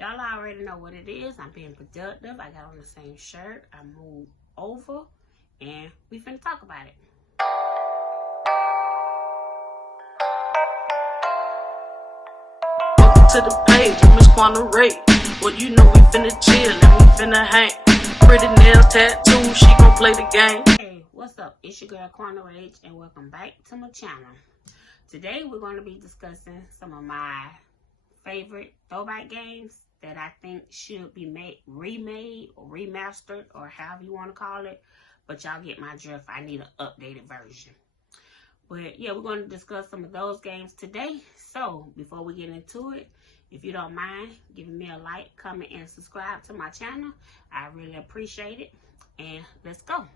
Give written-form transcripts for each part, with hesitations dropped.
Y'all already know what it is. I'm being productive. I got on the same shirt. I moved over, and we finna talk about it. Welcome to the page, I'm Miss Quana Rage. Well, you know we finna chill and we finna hang. Pretty nails, tattoos, she gon' play the game. Hey, what's up? It's your girl Quana Rage, and welcome back to my channel. Today we're going to be discussing some of my favorite throwback games that I think should be remade or remastered, or however you want to call it. But y'all get my drift. I need an updated version. But yeah, we're going to discuss some of those games today. So before we get into it, if you don't mind giving me a like, comment, and subscribe to my channel, I really appreciate it. And let's go.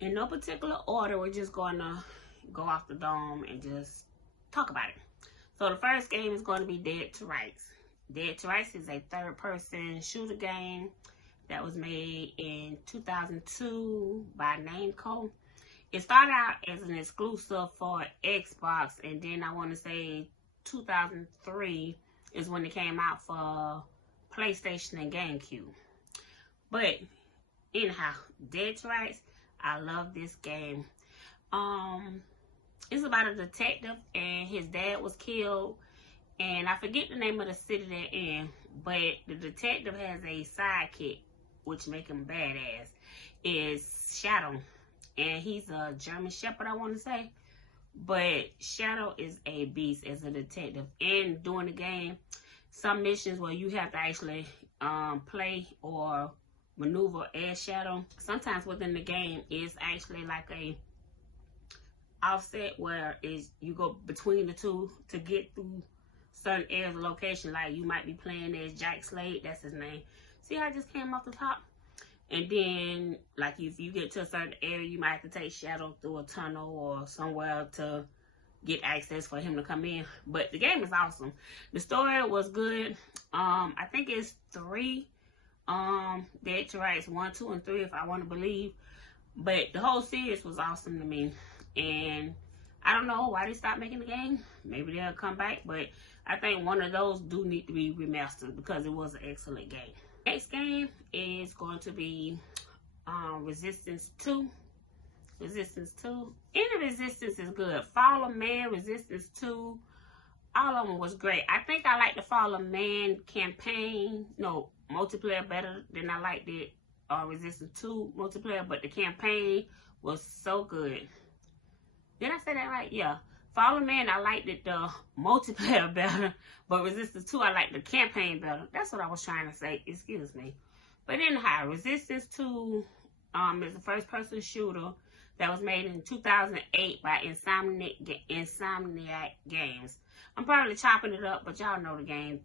In no particular order, we're just going to go off the dome and just talk about it. So the first game is going to be Dead to Rights. Dead to Rights is a third-person shooter game that was made in 2002 by Namco. It started out as an exclusive for Xbox, and then I want to say 2003 is when it came out for PlayStation and GameCube. But anyhow, Dead to Rights, I love this game. It's about a detective, and his dad was killed, and I forget the name of the city they're in, but the detective has a sidekick, which make him badass, is Shadow. And he's a German Shepherd, I want to say. But Shadow is a beast as a detective. And during the game, some missions where you have to actually play or maneuver as Shadow. Sometimes within the game, it's actually like a offset where you go between the two to get through certain areas of location. Like you might be playing as Jack Slade, that's his name. See how I just came off the top? And then, like, if you get to a certain area, you might have to take Shadow through a tunnel or somewhere to get access for him to come in. But the game is awesome. The story was good. I think it's 3 Dead to Rights, 1, 2, and 3, if I want to believe. But the whole series was awesome to me. And I don't know why they stopped making the game. Maybe they'll come back. But I think one of those do need to be remastered because it was an excellent game. Next game is going to be Resistance 2. Resistance 2. Any Resistance is good. Fall of Man, Resistance 2, all of them was great. I think I like the Fall of Man campaign, multiplayer better than I liked the Resistance 2 multiplayer, but the campaign was so good. Did I say that right? Yeah. Fall of Man, I liked it, the multiplayer better, but Resistance 2, I liked the campaign better. That's what I was trying to say. Excuse me. But anyhow, Resistance 2 is a first-person shooter that was made in 2008 by Insomniac Games. I'm probably chopping it up, but y'all know the game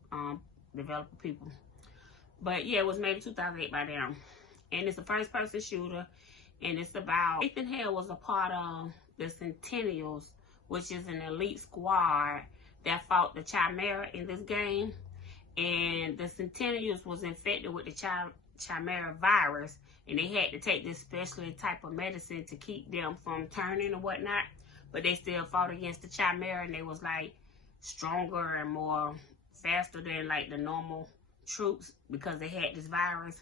developer people. But yeah, it was made in 2008 by them. And it's a first-person shooter, and it's about Ethan Hale was a part of the Centennials, which is an elite squad that fought the Chimera in this game. And the Centennials was infected with the Chimera virus, and they had to take this special type of medicine to keep them from turning or whatnot. But they still fought against the Chimera, and they was like stronger and more faster than like the normal troops because they had this virus.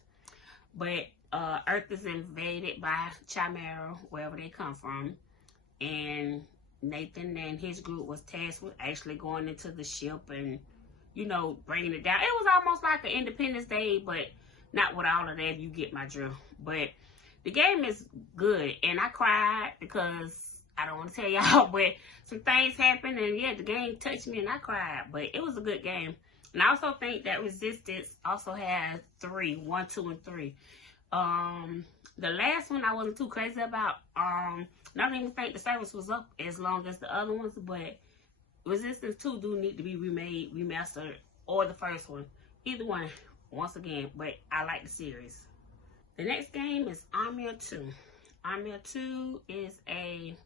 But Earth is invaded by Chimera, wherever they come from. And Nathan and his group was tasked with actually going into the ship and, bringing it down. It was almost like an Independence Day, but not with all of that. You get my drill. But the game is good, and I cried because I don't want to tell y'all, but some things happened, and yeah, the game touched me, and I cried. But it was a good game. And I also think that Resistance also has 1, 2, and 3. The last one I wasn't too crazy about. I don't even think the service was up as long as the other ones, but Resistance 2 do need to be remade, remastered, or the first one. Either one, once again, but I like the series. The next game is Army of 2. Army of 2 is a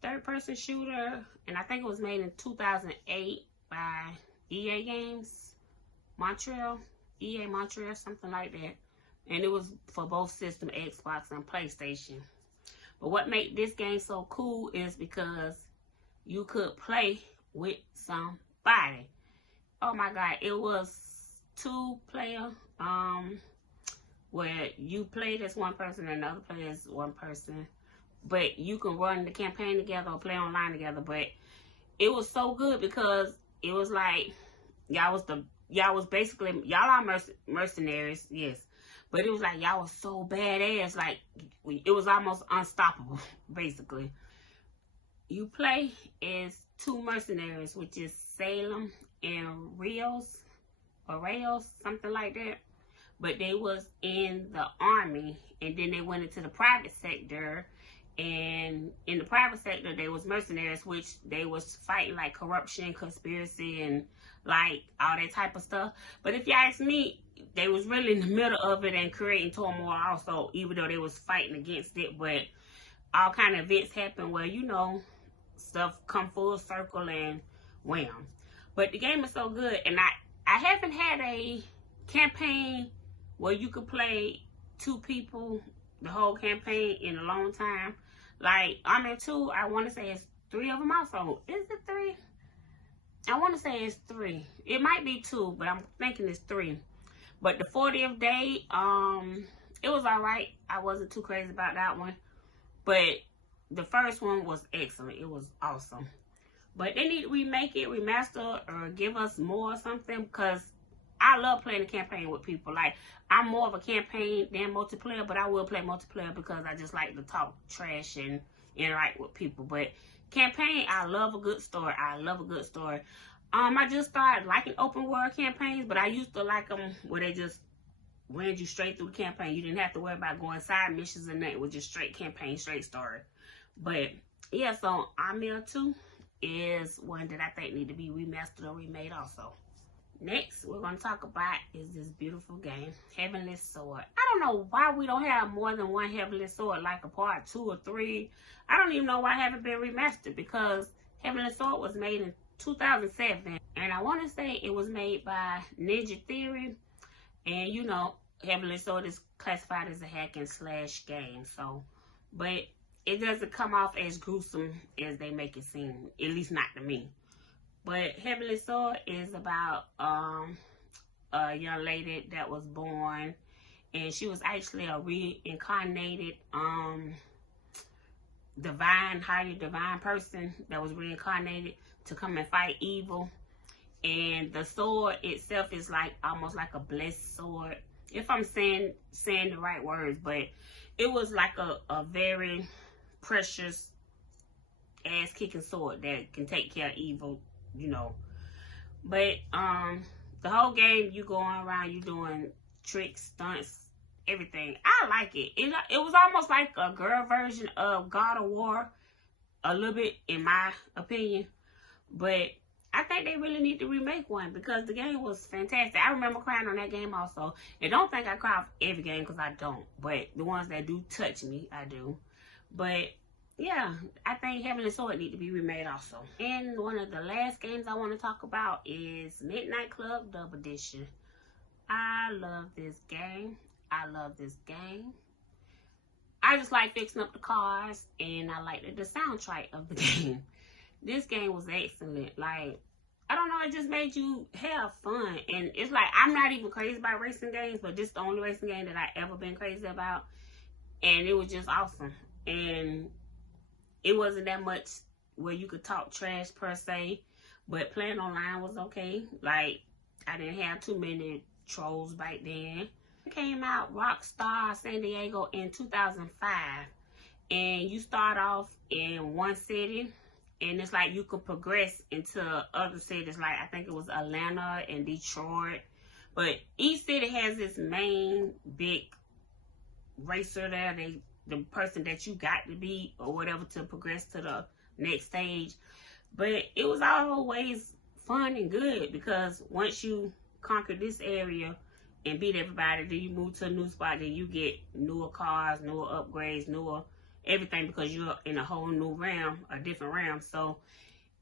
third-person shooter, and I think it was made in 2008 by EA Games, EA Montreal, something like that. And it was for both system, Xbox and PlayStation. But what made this game so cool is because you could play with somebody. Oh my God, it was 2-player, where you play as one person and the other player is one person. But you can run the campaign together or play online together. But it was so good because it was like y'all was basically, y'all are mercenaries, yes. But it was like y'all was so badass, like it was almost unstoppable, basically. You play as 2 mercenaries, which is Salem and Rios, something like that. But they was in the army, and then they went into the private sector. And in the private sector, they was mercenaries, which they was fighting like corruption, conspiracy, and like all that type of stuff. But if you ask me, they was really in the middle of it and creating turmoil also, even though they was fighting against it. But all kind of events happen where, you know, stuff come full circle and wham. But the game is so good, and I haven't had a campaign where you could play 2 people the whole campaign in a long time. Like, I'm at 2, I want to say it's 3 of them also. Is it 3? I want to say it's 3. It might be 2, but I'm thinking it's 3. But the 40th day, it was alright. I wasn't too crazy about that one. But the first one was excellent. It was awesome. But they need to remake it, remaster, or give us more or something, because I love playing the campaign with people. Like, I'm more of a campaign than multiplayer, but I will play multiplayer because I just like to talk trash and interact with people. But campaign, I love a good story. I love a good story. I just started liking open world campaigns, but I used to like them where they just ran you straight through the campaign. You didn't have to worry about going side missions and that. It was just straight campaign, straight story. But yeah, so Amir 2 is one that I think need to be remastered or remade also. Next, we're going to talk about is this beautiful game, Heavenly Sword. I don't know why we don't have more than one Heavenly Sword, like a part 2 or 3. I don't even know why it haven't been remastered, because Heavenly Sword was made in 2007. And I want to say it was made by Ninja Theory. And, you know, Heavenly Sword is classified as a hack and slash game. So, but it doesn't come off as gruesome as they make it seem, at least not to me. But Heavenly Sword is about a young lady that was born, and she was actually a reincarnated higher divine person that was reincarnated to come and fight evil. And the sword itself is like almost like a blessed sword, if I'm saying the right words. But it was like a very precious ass kicking sword that can take care of evil, you know. But the whole game, you going around, you doing tricks, stunts, everything. I like it. It was almost like a girl version of God of War, a little bit, in my opinion. But I think they really need to remake one, because the game was fantastic. I remember crying on that game also. And don't think I cry off every game, because I don't. But the ones that do touch me, I do. But yeah, I think Heavenly Sword need to be remade also. And one of the last games I want to talk about is Midnight Club Double Edition. I love this game. I love this game. I just like fixing up the cars, and I like the soundtrack of the game. This game was excellent. Like, I don't know, it just made you have fun. And it's like, I'm not even crazy about racing games, but this is the only racing game that I ever been crazy about. And it was just awesome. And it wasn't that much where you could talk trash per se, but playing online was okay. Like, I didn't have too many trolls back then. It came out Rockstar San Diego in 2005. And you start off in one city, and it's like you could progress into other cities. Like, I think it was Atlanta and Detroit. But each city has its main big racer there. The person that you got to be or whatever to progress to the next stage. But it was always fun and good, because once you conquer this area and beat everybody, then you move to a new spot, then you get newer cars, newer upgrades, newer everything, because you're in a whole new realm, a different realm. So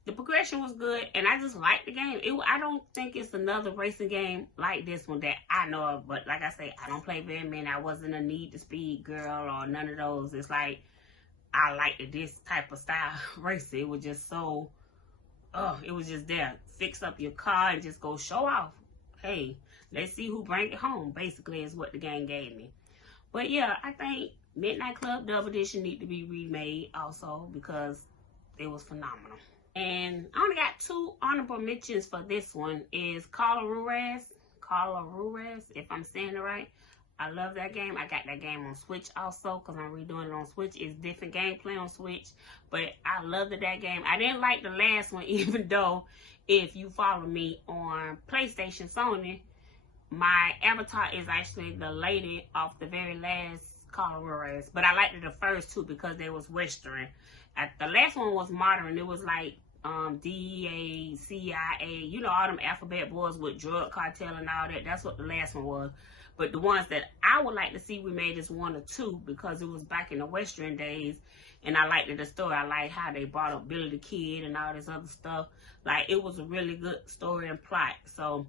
the progression was good, and I just liked the game. I don't think it's another racing game like this one that I know of. But like I say, I don't play very many. I wasn't a Need to Speed girl or none of those. It's like, I liked this type of style racing. It was just so, it was just there. Fix up your car and just go show off. Hey, let's see who bring it home, basically, is what the game gave me. But yeah, I think Midnight Club Double Edition need to be remade also, because it was phenomenal. And I only got 2 honorable mentions for this one. Is Quana Rage, if I'm saying it right. I love that game. I got that game on Switch also, because I'm redoing it on Switch. It's different gameplay on Switch, but I loved that game. I didn't like the last one, even though if you follow me on PlayStation Sony, my avatar is actually the lady off the very last Quana Rage. But I liked the first 2 because they was Western. The last one was modern. It was like DEA, CIA, you know, all them alphabet boys with drug cartel and all that. That's what the last one was. But the ones that I would like to see remade is 1 or 2, because it was back in the Western days, and I liked the story. I like how they brought up Billy the Kid and all this other stuff. Like, it was a really good story and plot. So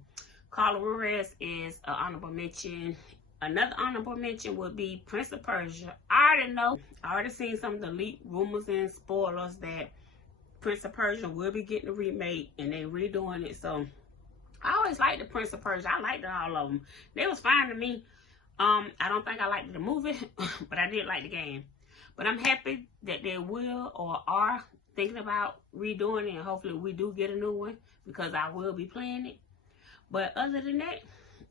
Quana Rage is an honorable mention. Another honorable mention would be Prince of Persia. I already know. I already seen some of the leaked rumors and spoilers that Prince of Persia will be getting a remake, and they redoing it. So I always liked the Prince of Persia. I liked all of them. They was fine to me. I don't think I liked the movie, but I did like the game. But I'm happy that they will or are thinking about redoing it, and hopefully we do get a new one, because I will be playing it. But other than that,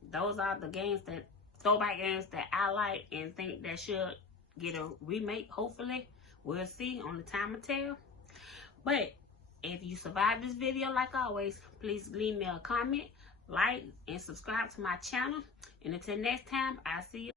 those are the games that, throwback games that I like and think that should get a remake, hopefully. We'll see, on the time will tell. But if you survived this video, like always, please leave me a comment, like, and subscribe to my channel. And until next time, I'll see you.